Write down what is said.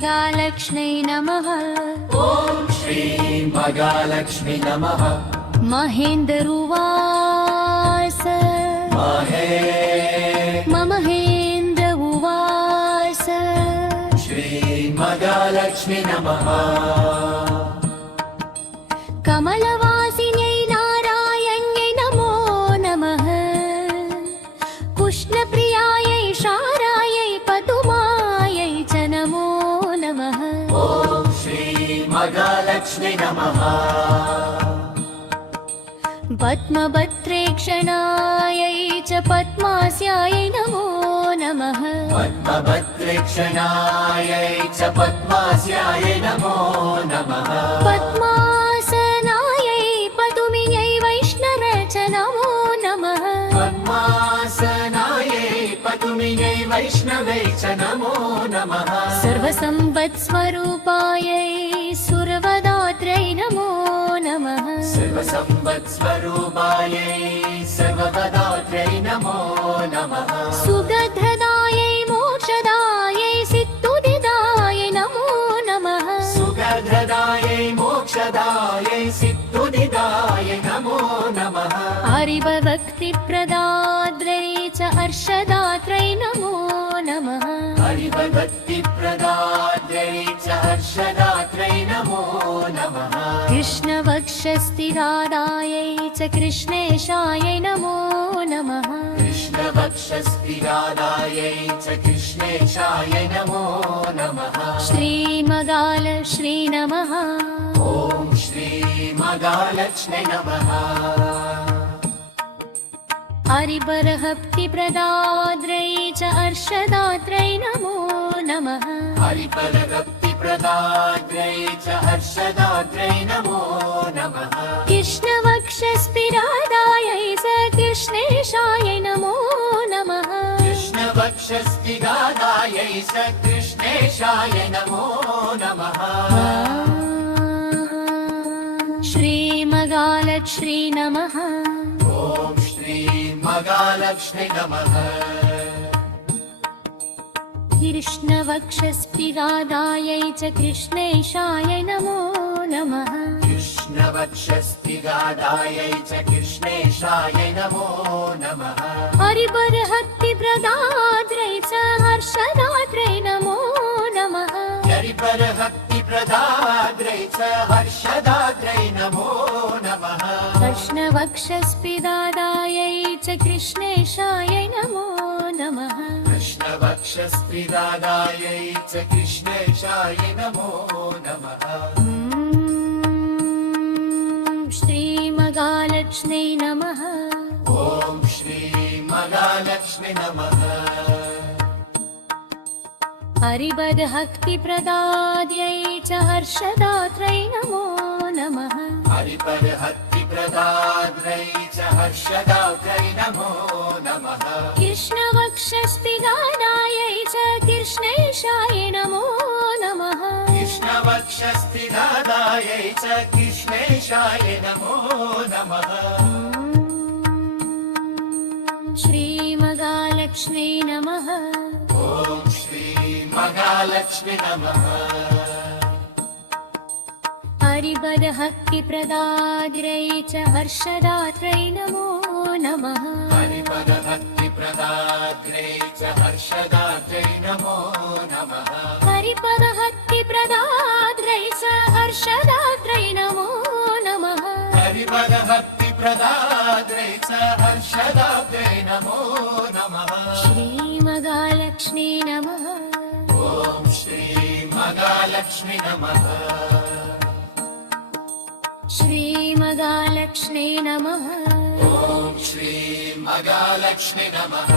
श्रीमगालक्ष्म्यै नमः। ॐ श्रीमगालक्ष्मी नमः। महेन्द्रुवास महेन्द्र उवास श्रीमगालक्ष्मी नमः। कमलवासिन्यै नारायण्यै नमो नमः। कृष्णप्रियायै शारायै पदुमायै च नमो नमः। ॐ श्रीमगालक्ष्मी नमः। पद्मभद्रेक्षणायै च पद्मास्यायै नमो नमः। पद्मभद्रेक्षणायै च पद्मास्यायै नमो नमः। पद्मासनायै पदुमिन्यै वैष्णवे च नमो नमः। पद्मासनायै पदुमिन्यै वैष्णवे च नमो नमः। सर्वसम्पत्स्वरूपायै सुरवदात्रै नमो नमः। सर्वसम्पत्स्वरूपायै सर्वपदात्रै नमो नमः। सुगन्धदायै मोक्षदायै सिद्धुदिदायै नमो नमः। सुगन्धदायै मोक्षदायै सिद्धुदिदायै नमो नमः। हरिभक्तिप्रदात्रै च हर्षदात्रै नमो नमः। हरिभक्तिप्रदात्रै च हर्षदात्रै नमो नमः। कृष्णवक्षस्थिरादायै च कृष्णेशायै नमो नमः। कृष्णवक्षस्थिरादायै च कृष्णेशायै नमो नमः। श्रीमगालक्ष्मी नमः। ॐ श्रीमगालक्ष्मी नमः। हरिपरभक्तिप्रदात्रै च हर्षदात्रै नमो नमः। हरिपरभक्तिप्रदात्रै च हर्षदात्रै नमो नमः। कृष्णवक्षस्थिरादायै च कृष्णेशायै नमो नमः। कृष्णवक्षस्थिरादायै च कृष्णेशाय नमो नमः। श्रीमगालक्ष्मी नमः। ॐ श्रीमगालक्ष्मी नमः। कृष्णवक्षस्थिरादायै च कृष्णेशायै नमो नमः। कृष्णवक्षस्थिरादायै च कृष्णेशाय नमो नमः। हरिपरभक्तिप्रदात्रै च हर्षदात्रै नमो नमः। हरिपरभक्तिप्रदात्रै च हर्षदात्रै नमो नमः। कृष्णवक्षस्थिरादायै च कृष्णेशायै नमो नमः। कृष्णवक्षस्थिरादायै च कृष्णेशाय नमो नमः। श्रीमगालक्ष्म्यै नमः। ॐ श्रीमगालक्ष्मी नमः। हरिपरभक्तिप्रदात्यै च हर्षदात्रै नमो नमः। हरिपरभक्तिप्रदात्रै च हर्षदात्रै नमो नमः। कृष्णवक्षस्थिरादायै च कृष्णेशाय नमो नमः। कृष्णवक्षस्थिरादायै च कृष्णेशाय नमो नमः। श्रीमगालक्ष्म्यै नमः। ॐ श्रीमगालक्ष्मी नमः। हरिपरभक्तिप्रदात्रै च हर्षदात्रै नमो नमः। हरिपरभक्तिप्रदात्रै च हर्षदात्रै नमो नमः। हरिपरभक्तिप्रदात्रै च हर्षदात्रै नमो नमः। हरिपरभक्तिप्रदात्रै च हर्षदात्रै नमो नमः। श्रीमगालक्ष्मी नमः। ॐ श्रीमगालक्ष्मी नमः। श्रीमगालक्ष्मी नमः। ॐ श्रीमगालक्ष्मी नमः।